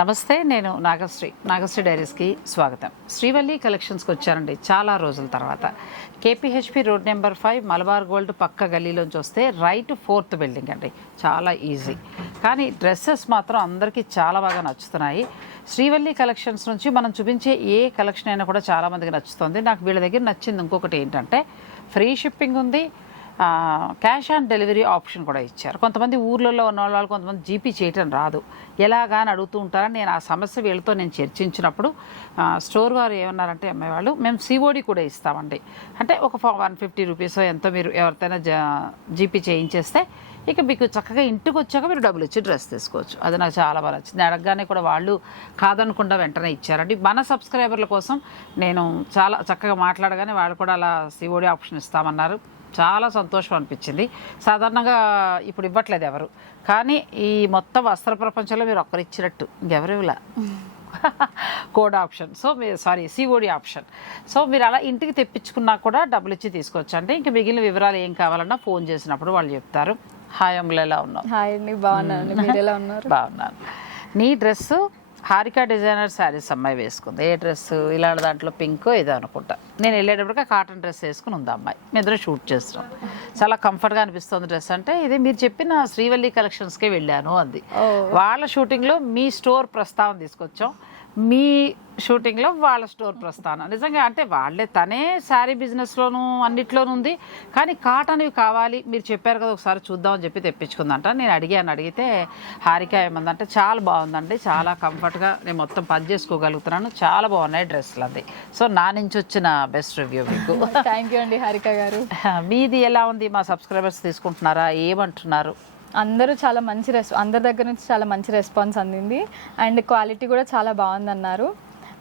నమస్తే నేను నాగశ్రీ. నాగశ్రీ డైరీస్కి స్వాగతం. శ్రీవల్లి కలెక్షన్స్కి వచ్చానండి చాలా రోజుల తర్వాత. KPHB road number five Malabar gold పక్క గల్లీలోంచి వస్తే రైట్ ఫోర్త్ బిల్డింగ్ అండి. చాలా ఈజీ. కానీ డ్రెస్సెస్ మాత్రం అందరికీ చాలా బాగా నచ్చుతున్నాయి. శ్రీవల్లి కలెక్షన్స్ నుంచి మనం చూపించే ఏ కలెక్షన్ అయినా కూడా చాలా మందికి నచ్చుతుంది. నాకు వీళ్ళ దగ్గర నచ్చింది ఇంకొకటి ఏంటంటే ఫ్రీ షిప్పింగ్ ఉంది. క్యాష్ ఆన్ డెలివరీ ఆప్షన్ కూడా ఇచ్చారు. కొంతమంది ఊర్లలో ఉన్న వాళ్ళు కొంతమంది జీపీ చేయటం రాదు. ఎలాగా అని అడుగుతూ ఉంటారని నేను ఆ సమస్య వీళ్ళతో నేను చర్చించినప్పుడు స్టోర్ వారు ఏమన్నారంటే అమ్మాయి వాళ్ళు మేము సిఓడి కూడా ఇస్తామండి. అంటే ఒక వన్ ఫిఫ్టీ రూపీస్ ఎంతో మీరు ఎవరితోనైనా జీపీ చేయించేస్తే ఇక మీకు చక్కగా ఇంటికి వచ్చాక మీరు డబ్బులు ఇచ్చి డ్రెస్ తీసుకోవచ్చు. అది నాకు చాలా బాగా నచ్చింది. అడగగానే కూడా వాళ్ళు కాదనకుండా వెంటనే ఇచ్చారండి. మన సబ్స్క్రైబర్ల కోసం నేను చాలా చక్కగా మాట్లాడగానే వాళ్ళు కూడా అలా సిఓడి ఆప్షన్ ఇస్తామన్నారు. చాలా సంతోషం అనిపించింది. సాధారణంగా ఇప్పుడు ఇవ్వట్లేదు ఎవరు. కానీ ఈ మొత్తం వస్త్ర ప్రపంచంలో మీరు ఒక్కరు ఇచ్చినట్టు ఇంకెవరు ఇవ్వలా. Code option. సో మీ సారీ సిఓడి ఆప్షన్. సో మీరు అలా ఇంటికి తెప్పించుకున్నా కూడా డబ్బులు ఇచ్చి తీసుకొచ్చండి. ఇంకా మిగిలిన వివరాలు ఏం కావాలన్నా ఫోన్ చేసినప్పుడు వాళ్ళు చెప్తారు. హాయ్ అమ్ములు ఎలా ఉన్నావు? హాయ్ అండి బాగున్నాను. మీరు ఎలా ఉన్నారు? బాగున్నాను. నీ డ్రెస్ హారిక డిజైనర్ శారీస్ అమ్మాయి వేసుకుంది. ఏ డ్రెస్? ఇలాంటి దాంట్లో పింక్ ఏదో అనుకుంటా. నేను వెళ్ళేటప్పటికి కాటన్ డ్రెస్ వేసుకుని ఉంది అమ్మాయి. మీ ఇద్దరు షూట్ చేస్తున్నాం. చాలా కంఫర్ట్గా అనిపిస్తుంది డ్రెస్ అంటే ఇది మీరు చెప్పిన శ్రీవల్లి కలెక్షన్స్కే వెళ్ళాను అంది. వాళ్ళ షూటింగ్లో మీ స్టోర్ ప్రస్తావన తీసుకొచ్చాం. మీ షూటింగ్లో వాళ్ళ స్టోర్ ప్రస్థానం. నిజంగా అంటే వాళ్ళే తనే శారీ బిజినెస్లోను అన్నిట్లోనూ ఉంది. కానీ కాటన్ ఇవి కావాలి. మీరు చెప్పారు కదా ఒకసారి చూద్దామని చెప్పి తెప్పించుకుందంట. నేను అడిగాను అడిగితే హారిక ఏమందంటే చాలా బాగుందండి. చాలా కంఫర్ట్గా నేను మొత్తం పని చేసుకోగలుగుతున్నాను. చాలా బాగున్నాయి డ్రెస్సులు అది. సో నా నుంచి వచ్చిన బెస్ట్ రివ్యూ మీకు. థ్యాంక్ యూ అండి హారిక గారు. మీది ఎలా ఉంది? మా సబ్స్క్రైబర్స్ తీసుకుంటున్నారా? ఏమంటున్నారు? అందరూ చాలా మంచి రెస్ అందరి దగ్గర నుంచి చాలా మంచి రెస్పాన్స్ అందింది. అండ్ క్వాలిటీ కూడా చాలా బాగుందన్నారు.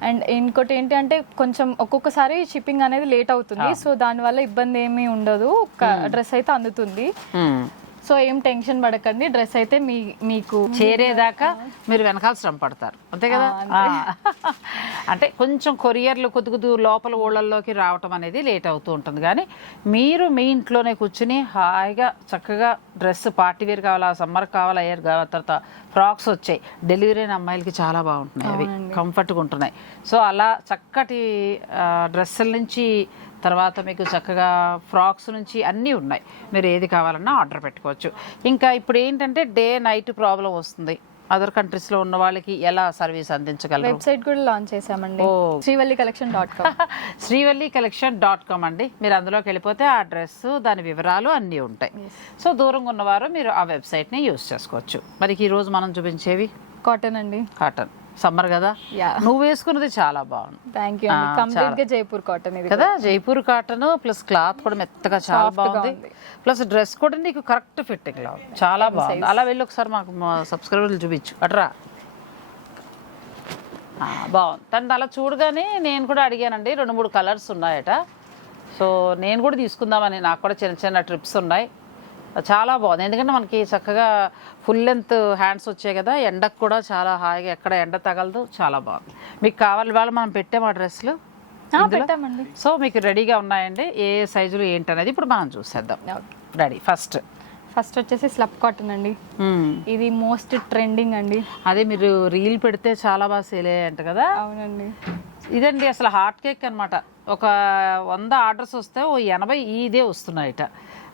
అండ్ ఇంకోటి ఏంటి అంటే కొంచెం ఒక్కొక్కసారి షిప్పింగ్ అనేది లేట్ అవుతుంది. సో దానివల్ల ఇబ్బంది ఏమీ ఉండదు. డ్రెస్ అయితే అందుతుంది. Hmm. సో ఏం టెన్షన్ పడకండి. డ్రెస్ అయితే మీ మీకు చేరేదాకా మీరు వెనకాల శ్రమ పడతారు. అంతే కదా. అంటే కొంచెం కొరియర్లు కొద్ది కొద్ది లోపల ఊళ్ళల్లోకి రావటం అనేది లేట్ అవుతూ ఉంటుంది. కానీ మీరు మీ ఇంట్లోనే కూర్చుని హాయిగా చక్కగా డ్రెస్ పార్టీ వేర్ కావాలా సమ్మర్ కావాలా ఎయిర్ కావాలా తర్వాత ఫ్రాక్స్ వచ్చాయి. డెలివరీ అయిన అమ్మాయిలకి చాలా బాగుంటున్నాయి అవి. కంఫర్ట్గా ఉంటున్నాయి. సో అలా చక్కటి డ్రెస్సుల నుంచి తర్వాత మీకు చక్కగా ఫ్రాక్స్ నుంచి అన్నీ ఉన్నాయి. మీరు ఏది కావాలన్నా ఆర్డర్ పెట్టుకోవచ్చు. ఇంకా ఇప్పుడు ఏంటంటే డే నైట్ ప్రాబ్లం వస్తుంది. అదర్ కంట్రీస్లో ఉన్న వాళ్ళకి ఎలా సర్వీస్ అందించగలరు? వెబ్సైట్ కూడా లాంచ్ చేసామండి ఓ. Srivalli collection dot com Srivalli collection dot com అండి. మీరు అందులోకి వెళ్ళిపోతే ఆ డ్రెస్ దాని వివరాలు అన్నీ ఉంటాయి. సో దూరంగా ఉన్నవారు మీరు ఆ వెబ్సైట్ని యూస్ చేసుకోవచ్చు. మరి ఈ రోజు మనం చూపించేవి? కాటన్ అండి. కాటన్. సమ్మర్ కదా? నువ్వు వేసుకున్నది చాలా బాగుంది. థ్యాంక్ యూ కంప్లీట్గా జైపూర్ కాటన్ ఇది కదా? జైపూర్ కాటన్ ప్లస్ క్లాత్ కూడా మెత్తగా చాలా బాగుంది. ప్లస్ డ్రెస్ కూడా నీకు కరెక్ట్ ఫిట్టింగ్ లా చాలా బాగుంది. అలా వెళ్ళి ఒకసారి మాకు సబ్స్క్రైబర్లు చూపించు. అట్రా. బాగుంది. తను అలా చూడగానే నేను కూడా అడిగానండి రెండు మూడు కలర్స్ ఉన్నాయట. సో నేను కూడా తీసుకుందామని నాకు కూడా చిన్న చిన్న ట్రిప్స్ ఉన్నాయి. చాలా బాగుంది. ఎందుకంటే మనకి చక్కగా ఫుల్ లెంత్ హ్యాండ్స్ వచ్చాయి కదా ఎండకు కూడా చాలా హాయిగా ఎక్కడ ఎండ తగలదు చాలా బాగుంది. మీకు కావాలి వాళ్ళు మనం పెట్టాము ఆ పెట్టామండి. సో మీకు రెడీగా ఉన్నాయండి. ఏ సైజులు ఏంటనేది ఇప్పుడు మనం చూసేద్దాం. రెడీ ఫస్ట్ ఫస్ట్ వచ్చేసి స్లబ్ కాటన్ అండి. ఇది మోస్ట్ ట్రెండింగ్ అండి. అదే మీరు రీల్ పెడితే చాలా బాగా సేల్ అయ్యాయంట కదా? అవునండి. ఇదండి అసలు హాట్ కేక్ అనమాట ఒక వంద ఆర్డర్స్ వస్తే ఓ ఎనభై ఇదే వస్తున్నాయట.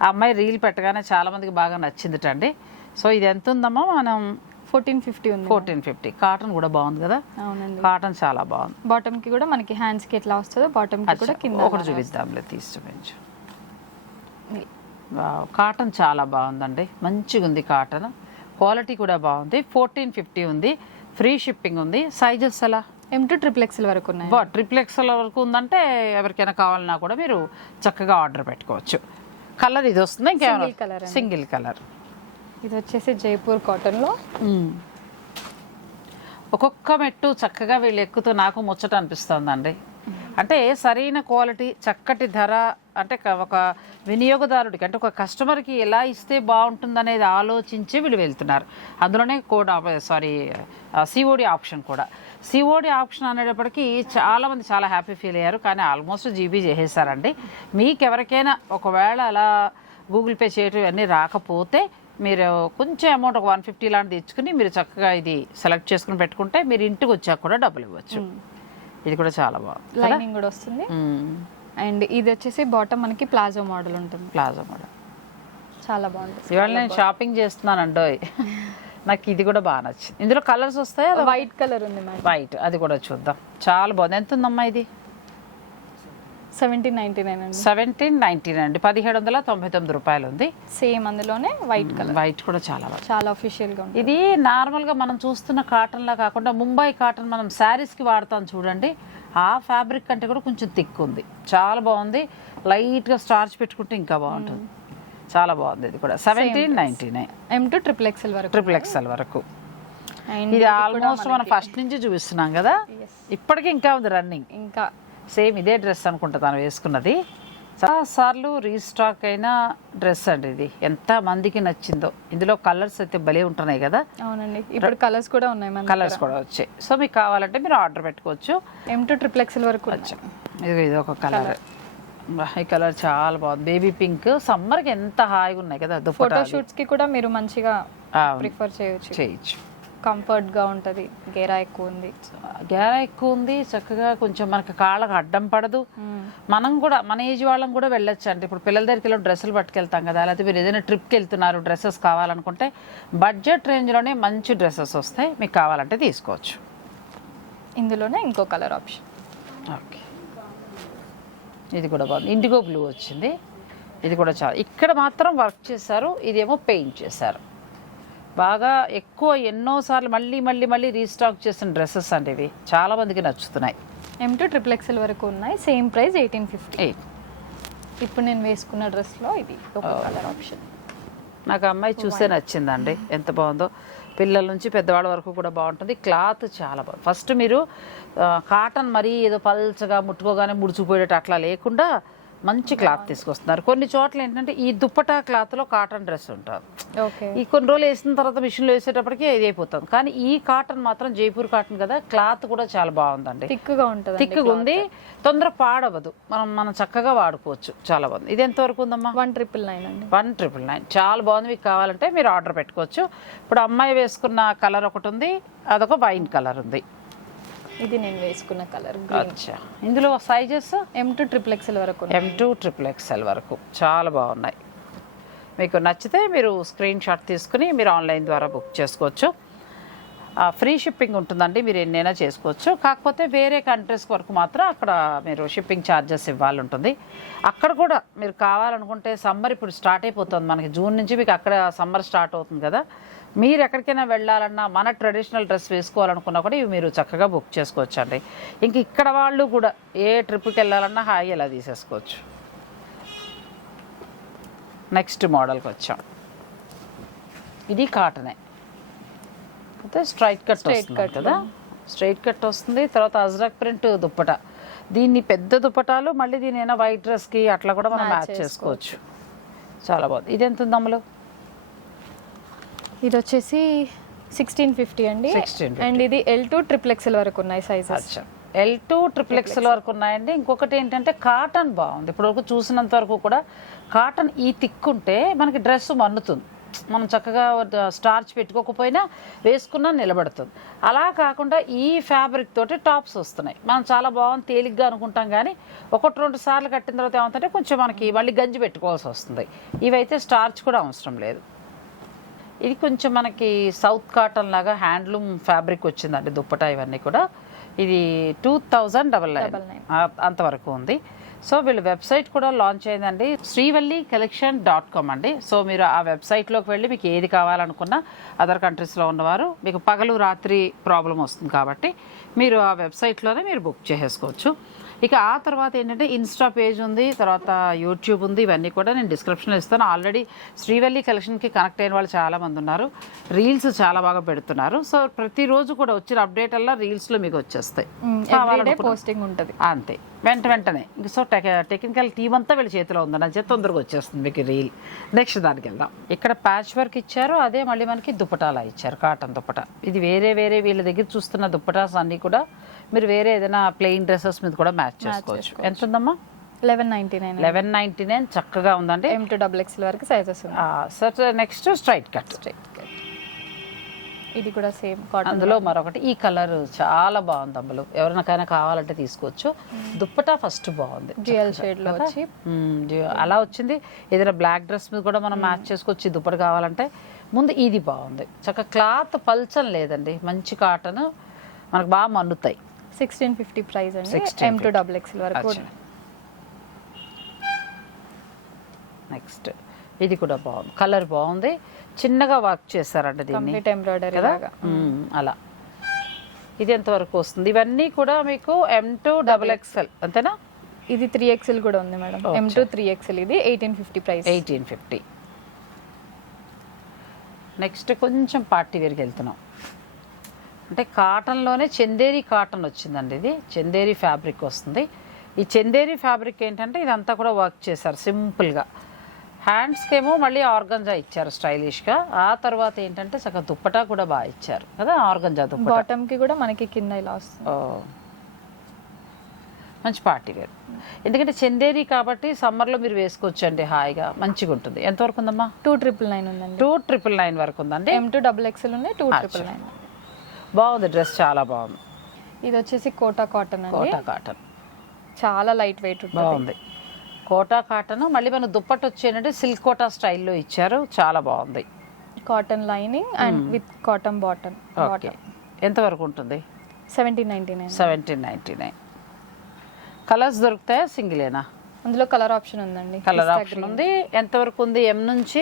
ఆ అమ్మాయి రీల్ పెట్టగానే చాలా మందికి బాగా నచ్చిందిట అండి సో ఇది ఎంత ఉందమ్మా? మనం ఫోర్టీన్ ఫిఫ్టీ ఉంది. Fourteen fifty. కాటన్ కూడా బాగుంది కదా? అవునండి. కాటన్ చాలా బాగుంది. బాటమ్కి కూడా మనకి హ్యాండ్స్కి ఎట్లా వస్తుందో బాటమ్కి కూడా కింద ఒకటి చూపిద్దాంలే తీసి చూపించు. కాటన్ చాలా బాగుందండి. మంచిగా ఉంది కాటన్. క్వాలిటీ కూడా బాగుంది. ఫోర్టీన్ ఫిఫ్టీ ఉంది. ఫ్రీ షిప్పింగ్ ఉంది. సైజెస్ ఎలా? ఎం టు ట్రిపుల్ ఎక్స్ఎల్ వరకు ఉన్నాయి. ట్రిపుల్ ఎక్స్ఎల్ వరకు ఉందంటే ఎవరికైనా కావాలన్నా కూడా మీరు చక్కగా ఆర్డర్ పెట్టుకోవచ్చు. కలర్ ఇది వస్తుంది? ఇంకేమైనా. సింగిల్ కలర్ ఇది వచ్చేసి జైపూర్ కాటన్లో ఒక్కొక్క మెట్టు చక్కగా వీళ్ళు ఎక్కుతూ నాకు ముచ్చట అనిపిస్తుందండి. అంటే సరైన క్వాలిటీ చక్కటి ధర అంటే ఒక వినియోగదారుడికి అంటే ఒక కస్టమర్కి ఎలా ఇస్తే బాగుంటుందనేది ఆలోచించి వీళ్ళు వెళ్తున్నారు. అందులోనే కోడ్ సారీ సిఓడి ఆప్షన్ కూడా. సిఓడి ఆప్షన్ అనేటప్పటికీ చాలామంది చాలా హ్యాపీ ఫీల్ అయ్యారు కానీ ఆల్మోస్ట్ జీబీ చేసేసారండి. మీకు ఎవరికైనా ఒకవేళ అలా గూగుల్ పే చేయటం ఇవన్నీ రాకపోతే మీరు కొంచెం అమౌంట్ ఒక వన్ ఫిఫ్టీ లాంటిది ఇచ్చుకుని మీరు చక్కగా ఇది సెలెక్ట్ చేసుకుని పెట్టుకుంటే మీరు ఇంటికి వచ్చాక కూడా డబ్బులు ఇవ్వచ్చు. ఇది కూడా చాలా బాగుంది లైనింగ్ కూడా వస్తుంది. అండ్ ఇది వచ్చేసి బాటమ్ మనకి ప్లాజో మోడల్ ఉంటుంది. ప్లాజా కూడా చాలా బాగుంటుంది. ఇవాళ నేను షాపింగ్ చేస్తున్నానండోయ్. నాకు ఇది కూడా బాగా నచ్చింది. ఇందులో కలర్స్ వస్తాయా వైట్ కలర్ ఉంది మేడం వైట్ అది కూడా చూద్దాం. చాలా బాగుంది. ఎంత ఉందమ్మా ఇది? సెవెంటీన్ నైన్టీ నైన్ అండి. సెవెంటీన్ నైన్టీన్ అండి పదిహేడు వందల తొంభై తొమ్మిది రూపాయలు ఉంది సేమ్ అందులోనే వైట్ కలర్ వైట్ కూడా చాలా చాలా అఫీషియల్గా ఉంటుంది. ఇది నార్మల్గా మనం చూస్తున్న కాటన్ లా కాకుండా ముంబై కాటన్ మనం శారీస్కి వాడతాం చూడండి. ఆ ఫ్యాబ్రిక్ కంటే కూడా కొంచెం థిక్ ఉంది. చాలా బాగుంది. లైట్గా స్టార్చ్ పెట్టుకుంటే ఇంకా బాగుంటుంది. చాలా బాగుంది ఇది కూడా. Seventeen ninety nine M to triple XL వరకు. ట్రిపుల్ ఎక్స్ఎల్ వరకు. ఇది ఆల్మోస్ట్ మనం ఫస్ట్ నుంచి చూపిస్తున్నాం కదా. ఇప్పటికీ ఇంకా ఉంది రన్నింగ్ ఇంకా. సేమ్ ఇదే డ్రెస్ అనుకుంటా తను వేసుకున్నది. చాలా సార్లు రీస్టాక్ అయిన డ్రెస్ అండి ఇది. ఎంత మందికి నచ్చిందో. ఇందులో కలర్స్ అయితే భలే ఉంటున్నాయి కదా. అవునండి. ఇప్పుడు కలర్స్ కూడా ఉన్నాయి మన కలర్స్ కూడా వచ్చాయి. సో మీకు కావాలంటే మీరు ఆర్డర్ పెట్టుకోవచ్చు. ఎం టు ట్రిపుల్ ఎక్స్ఎల్ వరకు. ఇది ఇది ఒక కలర్ ఈ కలర్ చాలా బాగుంది. బేబీ పింక్ సమ్మర్కి ఎంత హాయిగా ఉన్నాయి కదా ఫోటో షూట్స్కి కూడా మీరు మంచిగా. ప్రిఫర్ చేయొచ్చు. చేయొచ్చు. కంఫర్ట్గా ఉంటది. గేరా ఎక్కువ ఉంది. గేర ఎక్కువ ఉంది. చక్కగా కొంచెం మనకి కాళ్ళకు అడ్డం పడదు. మనం కూడా మన ఏజ్ వాళ్ళం కూడా వెళ్ళొచ్చు అంటే ఇప్పుడు పిల్లల దగ్గరికి వెళ్ళి డ్రెస్సులు పట్టుకెళ్తాం కదా. లేకపోతే మీరు ఏదైనా ట్రిప్కి వెళ్తున్నారు డ్రెస్సెస్ కావాలనుకుంటే బడ్జెట్ రేంజ్లోనే మంచి డ్రెస్సెస్ వస్తాయి మీకు కావాలంటే తీసుకోవచ్చు. ఇందులోనే ఇంకో కలర్ ఆప్షన్ ఓకే. ఇది కూడా బాగుంది. ఇండిగో బ్లూ వచ్చింది. ఇది కూడా చాలా ఇక్కడ మాత్రం వర్క్ చేశారు. ఇదేమో పెయింట్ చేశారు. బాగా ఎక్కువ ఎన్నోసార్లు మళ్ళీ మళ్ళీ మళ్ళీ రీస్టాక్ చేసిన డ్రెస్సెస్ అండి ఇవి. చాలా మందికి నచ్చుతున్నాయి. ఎం టు ట్రిపుల్ ఎక్స్ఎల్ వరకు ఉన్నాయి. Same price eighteen fifty eight ఇప్పుడు నేను వేసుకున్న డ్రెస్లో ఇది. ఒక కలర్ ఆప్షన్ నాకు ఆ అమ్మాయి చూసే నచ్చిందండి. ఎంత బాగుందో. పిల్లల నుంచి పెద్దవాళ్ళ వరకు కూడా బాగుంటుంది. క్లాత్ చాలా బాగుంది. ఫస్ట్ మీరు కాటన్ మరీ ఏదో పల్చగా ముట్టుకోగానే ముడుచుకుపోయేటట్టు అట్లా లేకుండా మంచి క్లాత్ తీసుకొస్తున్నారు. కొన్ని చోట్ల ఏంటంటే ఈ దుప్పటా క్లాత్లో కాటన్ డ్రెస్ ఉంటుంది ఈ కొన్ని రోజులు వేసిన తర్వాత మిషన్లో వేసేటప్పటికి ఇది అయిపోతుంది. కానీ ఈ కాటన్ మాత్రం జైపూర్ కాటన్ కదా క్లాత్ కూడా చాలా బాగుందండి. థిక్గా ఉంటది థిక్గా ఉంది. తొందర పాడవదు. మనం మనం చక్కగా వాడుకోవచ్చు. చాలా బాగుంది. ఇది ఎంతవరకు ఉందమ్మా? వన్ ట్రిపుల్ నైన్ అండి. One triple nine. చాలా బాగుంది. మీకు కావాలంటే మీరు ఆర్డర్ పెట్టుకోవచ్చు. ఇప్పుడు అమ్మాయి వేసుకున్న కలర్ ఒకటి ఉంది. అదొక వైన్ కలర్ ఉంది. ఇది నేను వేసుకున్న కలర్ అచ్చా. ఇందులో sizes M to triple XL వరకు. ఎం టూ ట్రిపుల్ ఎక్స్ఎల్ వరకు. చాలా బాగున్నాయి. మీకు నచ్చితే మీరు స్క్రీన్ షాట్ తీసుకుని మీరు ఆన్లైన్ ద్వారా బుక్ చేసుకోవచ్చు. ఫ్రీ షిప్పింగ్ ఉంటుందండి మీరు ఎన్నైనా చేసుకోవచ్చు. కాకపోతే వేరే కంట్రీస్ వరకు మాత్రం అక్కడ మీరు షిప్పింగ్ ఛార్జెస్ ఇవ్వాలి ఉంటుంది అక్కడ కూడా మీరు కావాలనుకుంటే సమ్మర్ ఇప్పుడు స్టార్ట్ అయిపోతుంది మనకి. జూన్ నుంచి మీకు అక్కడ సమ్మర్ స్టార్ట్ అవుతుంది కదా. మీరు ఎక్కడికైనా వెళ్ళాలన్నా మన ట్రెడిషనల్ డ్రెస్ వేసుకోవాలనుకున్నా కూడా ఇవి మీరు చక్కగా బుక్ చేసుకోవచ్చు అండి ఇంక ఇక్కడ వాళ్ళు కూడా ఏ ట్రిప్కి వెళ్ళాలన్నా హాయి ఇలా తీసేసుకోవచ్చు. నెక్స్ట్ మోడల్కి వచ్చాం. ఇది కాటనే. అయితే స్ట్రైట్ కట్ cut కదా? స్ట్రైట్ కట్ వస్తుంది తర్వాత అజ్రక్ ప్రింట్ దుప్పట. దీన్ని పెద్ద దుప్పటాలు మళ్ళీ దీని వైట్ డ్రెస్కి అట్లా కూడా మనం మ్యాచ్ చేసుకోవచ్చు. చాలా బాగుంది. ఇది ఎంత ఉంది అమ్మలు? ఇది వచ్చేసి సిక్స్టీన్ ఫిఫ్టీ అండి. 1650. అండ్ ఇది ఎల్ టు ట్రిపుల్ ఎక్స్ఎల్ వరకు ఉన్నాయి sizes L to triple XL వరకు ఉన్నాయండి. ఇంకొకటి ఏంటంటే కాటన్ బాగుంది. ఇప్పుడు వరకు చూసినంత వరకు కూడా కాటన్ ఈ తిక్కుంటే మనకి డ్రెస్ మన్నుతుంది. మనం చక్కగా స్టార్చ్ పెట్టుకోకపోయినా వేసుకున్నా నిలబడుతుంది. అలా కాకుండా ఈ ఫ్యాబ్రిక్ తోటి టాప్స్ వస్తున్నాయి. మనం చాలా బాగుంది తేలిగ్గా అనుకుంటాం కానీ ఒకటి రెండు సార్లు కట్టిన తర్వాత ఏమవుతుందంటే కొంచెం మనకి మళ్ళీ గంజి పెట్టుకోవాల్సి వస్తుంది. ఇవైతే స్టార్చ్ కూడా అవసరం లేదు. ఇది కొంచెం మనకి సౌత్ కాటన్ లాగా హ్యాండ్లూమ్ ఫ్యాబ్రిక్ వచ్చిందండి దుప్పటా ఇవన్నీ కూడా. ఇది టూ థౌజండ్ డబల్ నైన్. అంతవరకు ఉంది. సో వీళ్ళ వెబ్సైట్ కూడా లాంచ్ అయిందండి. శ్రీవల్లి కలెక్షన్ డాట్ కామ్ అండి. సో మీరు ఆ వెబ్సైట్లోకి వెళ్ళి మీకు ఏది కావాలనుకున్నా అదర్ కంట్రీస్లో ఉన్నవారు మీకు పగలు రాత్రి ప్రాబ్లం వస్తుంది కాబట్టి మీరు ఆ వెబ్సైట్లోనే మీరు బుక్ చేసేసుకోవచ్చు. ఇక ఆ తర్వాత ఏంటంటే ఇన్స్టా పేజ్ ఉంది తర్వాత యూట్యూబ్ ఉంది ఇవన్నీ కూడా నేను డిస్క్రిప్షన్లో ఇస్తాను. ఆల్రెడీ శ్రీవల్లి కలెక్షన్కి కనెక్ట్ అయిన వాళ్ళు చాలా మంది ఉన్నారు. రీల్స్ చాలా బాగా పెడుతున్నారు. సో ప్రతిరోజు కూడా వచ్చిన అప్డేట్ అలా రీల్స్లో మీకు వచ్చేస్తాయి. పోస్టింగ్ ఉంటుంది. అంతే. వెంట వెంటనే. సో టెక్ టెక్నికల్ టీమ్ అంతా వీళ్ళ చేతిలో ఉందని అని చెప్పి తొందరగా వచ్చేస్తుంది మీకు రీల్ నెక్స్ట్ దానికి వెళ్దాం. ఇక్కడ ప్యాచ్ వర్క్ ఇచ్చారు. అదే మళ్ళీ మనకి దుప్పటాలా ఇచ్చారు. కాటన్ దుప్పట. ఇది వేరే వేరే వీళ్ళ దగ్గర చూస్తున్న దుప్పటాస్ అన్నీ కూడా మీరు వేరే ఏదైనా ప్లెయిన్ డ్రెస్సెస్ మీద కూడా మ్యాచ్ చేసుకోవచ్చు. ఎంత ఉందమ్మా eleven ninety nine eleven ninety nine చక్కగా ఉందండి. ఎం టు డబుల్ ఎక్స్ఎల్ వరకు sizes sir next straight cut. Straight cut. ఇది కూడా సేమ్ కాటన్ అందులో మరొకటి. ఈ కలర్ చాలా బాగుంది అమ్మలు. ఎవరికైనా కావాలంటే తీసుకోవచ్చు. దుప్పటా ఫస్ట్ బాగుంది. డ్యూయల్ షేడ్లో వచ్చి. అలా వచ్చింది. ఏదైనా బ్లాక్ డ్రెస్ మీద కూడా మనం మ్యాచ్ చేసుకోవచ్చు. ఈ దుప్పటి కావాలంటే. ముందు ఇది బాగుంది. చక్కగా క్లాత్ పల్చం లేదండి. మంచి కాటన్. మనకు బాగా మన్నుతాయి. సిక్స్టీన్ ఫిఫ్టీ ప్రైస్ అండి. 1650. ఎం టు డబుల్ ఎక్స్ఎల్ వరకు. నెక్స్ట్ ఇది కూడా బాగుంది. కలర్ బాగుంది. చిన్నగా వర్క్ చేశారండి దీన్ని. ఎంబ్రాయిడరీ అలా. ఇది ఎంతవరకు వస్తుంది? ఇవన్నీ కూడా మీకు ఎం టూ డబుల్ ఎక్స్ఎల్ అంతేనా? ఇది త్రీ ఎక్స్ఎల్ కూడా ఉంది madam. M to three XL ఇది eighteen fifty price eighteen fifty next కొంచెం పార్టీ వేర్కి వెళ్తున్నాం. అంటే కాటన్లోనే చందేరి కాటన్ వచ్చిందండి ఇది. చందేరి ఫ్యాబ్రిక్ వస్తుంది. ఈ చందేరి ఫ్యాబ్రిక్ ఏంటంటే ఇదంతా కూడా వర్క్ చేశారు సింపుల్గా. హ్యాండ్స్కి ఏమో మళ్ళీ ఆర్గంజా ఇచ్చారు స్టైలిష్గా. ఆ తర్వాత ఏంటంటే చక్కగా దుప్పటా కూడా బాగా ఇచ్చారు కదా ఆర్గంజా దుప్పటా. కూడా మనకి కింద ఇలా వస్తుంది. మంచి పార్టీ వేర్. ఎందుకంటే చందేరి కాబట్టి సమ్మర్లో మీరు వేసుకోవచ్చండి హాయిగా మంచిగా ఉంటుంది. ఎంతవరకు ఉందమ్మా? టూ ట్రిపుల్ నైన్ ఉందండి. టూ ట్రిపుల్ నైన్ వరకు ఉందండి. ఎం టు డబుల్ ఎక్స్ఎల్ ఉన్నాయి టూ ట్రిపుల్ నైన్. బాగుంది డ్రెస్ చాలా బాగుంది. ఇది వచ్చేసి కోటా కాటన్ కోటా కాటన్. చాలా లైట్ వెయిట్ ఉంటుంది. బాగుంది. కోటా కాటన్ మళ్ళీ మన దుప్పట్టు వచ్చేటంటే సిల్క్ కోటా స్టైల్లో ఇచ్చారు. చాలా బాగుంది. Cotton lining and with cotton okay. ఎంతవరకు ఉంటుంది? Seventeen ninety nine seventeen ninety nine colours దొరుకుతాయా? సింగిలేనా? అందులో కలర్ ఆప్షన్ ఉందండి. కలర్ ఆప్షన్ ఉంది. ఎంతవరకు ఉంది? ఎం నుంచి?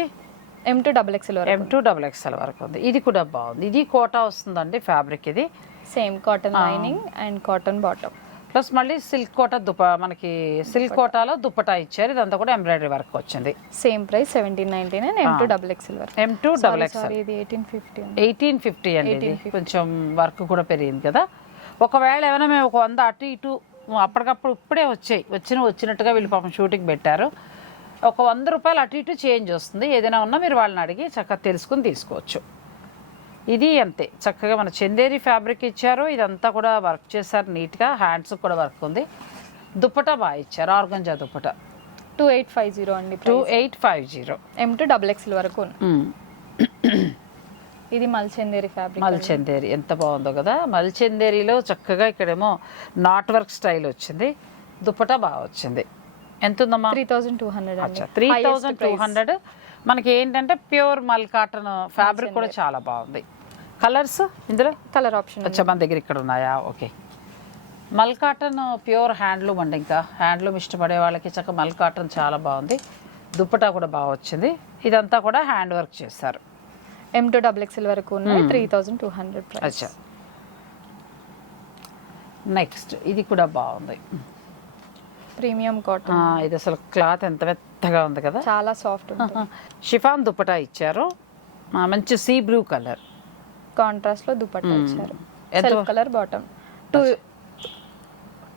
ఎం టు డబుల్ ఎక్స్ఎల్ వరకు ఎం టూ డబుల్ ఎక్స్ఎల్ వరకు ఉంది. ఇది కూడా బాగుంది. ఇది కోటా వస్తుందండి ఫ్యాబ్రిక్ ఇది. Same cotton lining and cotton bottom plus మళ్ళీ సిల్క్ కోటా దుప్ప మనకి సిల్క్ కోటాలో దుప్పటా ఇచ్చారు. ఇదంతా కూడా ఎంబ్రాయిడరీ వర్క్ వచ్చింది. Same price seventeen ninety nine M to double XL వరకు. ఎం టూ డబుల్ ఎక్స్ఎల్ ఇది ఎయిటీన్ ఫిఫ్టీ ఎయిటీన్ ఫిఫ్టీ అండి కొంచెం వర్క్ కూడా పెరిగింది కదా. ఒకవేళ ఏమైనా మేము ఒక వంద అటు ఇటు అప్పటికప్పుడు ఇప్పుడే వచ్చాయి. వచ్చిన వచ్చినట్టుగా వీళ్ళు పాపం షూటింగ్ పెట్టారు. ఒక వంద రూపాయలు అటు ఇటు చేంజ్ వస్తుంది. ఏదైనా ఉన్నా మీరు వాళ్ళని అడిగి చక్కగా తెలుసుకుని తీసుకోవచ్చు. ఇది అంతే. చక్కగా మన చందేరి ఫ్యాబ్రిక్ ఇచ్చారు. ఇదంతా కూడా వర్క్ చేశారు నీట్గా. హ్యాండ్స్ కూడా వర్క్ ఉంది. దుప్పటా బాగా ఇచ్చారు. Organza dupatta. Two eight five zero అండి two eight five zero. M to double XL వరకు ఇది మల్చందేరి ఫ్యాబ్రిక్ మల్చందేరి. ఎంత బాగుందో కదా. మల్చందేరిలో చక్కగా ఇక్కడేమో నాట్ వర్క్ స్టైల్ వచ్చింది. దుప్పటా బాగా వచ్చింది. ఎంత ఉందమ్మా three thousand two hundred three thousand two hundred. మనకి ఏంటంటే ప్యూర్ మల్ కాటన్ ఫ్యాబ్రిక్ కూడా చాలా బాగుంది. కలర్స్ ఇందులో? కలర్ ఆప్షన్ వచ్చా మన దగ్గర ఇక్కడ ఉన్నాయా? ఓకే. మల్ కాటన్ ప్యూర్ హ్యాండ్లూమ్ అండి ఇంకా. హ్యాండ్లూమ్ ఇష్టపడే వాళ్ళకి చక్క మల్ కాటన్ చాలా బాగుంది. దుప్పటా కూడా బాగా వచ్చింది. ఇదంతా కూడా హ్యాండ్ వర్క్ చేశారు. ఎం టు డబుల్ ఎక్స్ఎల్ వరకు ఉన్నాయి. త్రీ థౌసండ్ టూ హండ్రెడ్ అచ్చా. నెక్స్ట్ ఇది కూడా బాగుంది. Premium cotton. ఇది అసలు క్లాత్ ఎంత మెత్తగా ఉంది కదా? చాలా సాఫ్ట్ షిఫాన్ దుప్పటా ఇచ్చారు. మంచి సీ బ్లూ కలర్. కాంట్రాస్ట్లో దుపట్టా ఇచ్చారు. Self colour bottom two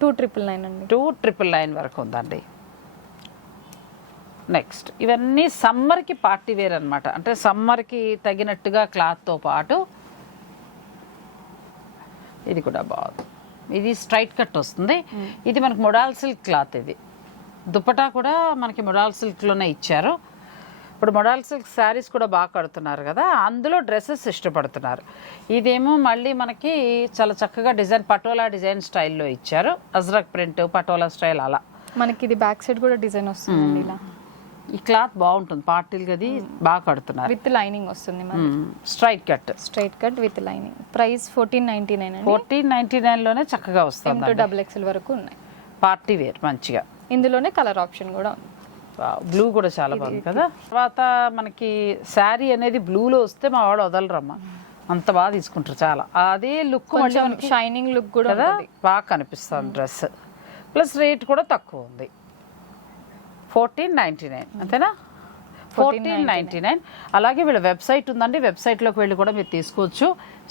two triple nine అండి. టూ ట్రిపుల్ నైన్ వరకు ఉందండి. నెక్స్ట్ ఇవన్నీ సమ్మర్కి పార్టీ వేర్ అనమాట అంటే సమ్మర్కి తగినట్టుగా క్లాత్తో పాటు ఇది కూడా బాగుంది. ఇది స్ట్రైట్ కట్ వస్తుంది. ఇది మనకి మొడాల్ సిల్క్ క్లాత్ ఇది. దుపటా కూడా మనకి మొడాల్ సిల్క్లోనే ఇచ్చారు. ఇప్పుడు మొడాల్ సిల్క్ శారీస్ కూడా బాగా కడుతున్నారు కదా అందులో డ్రెస్సెస్ ఇష్టపడుతున్నారు. ఇదేమో మళ్ళీ మనకి చాలా చక్కగా డిజైన్ పటోలా డిజైన్ స్టైల్లో ఇచ్చారు. అజ్రక్ ప్రింట్ పటోలా స్టైల్ అలా. మనకి ఇది బ్యాక్ సైడ్ కూడా డిజైన్ వస్తుంది ఇలా. ఈ క్లాత్ బాగుంటుంది. పార్టీలు గది బాగా కడుతున్నారు. విత్ లైనింగ్ వస్తుంది straight cut. Straight cut with lining. Price fourteen ninety nine fourteen ninety నైన్లోనే చక్కగా వస్తుంది డబుల్ ఎక్స్ఎల్ వరకు ఉన్నాయి. పార్టీ వేర్ మంచిగా. ఇందులోనే కలర్ ఆప్షన్ కూడా ఉంది. బ్లూ కూడా చాలా బాగుంది కదా. తర్వాత మనకి శారీ అనేది బ్లూలో వస్తే మా వాడు వదలరమ్మా. అంత బాగా తీసుకుంటారు చాలా. అదే లుక్ షైనింగ్ లుక్ కూడా బాగా కనిపిస్తుంది డ్రెస్. ప్లస్ రేట్ కూడా తక్కువ ఉంది. Fourteen ninety nine. అంతేనా? Fourteen ninety nine. అలాగే వీళ్ళ వెబ్సైట్ ఉందండి. వెబ్సైట్లోకి వెళ్ళి కూడా మీరు తీసుకోవచ్చు.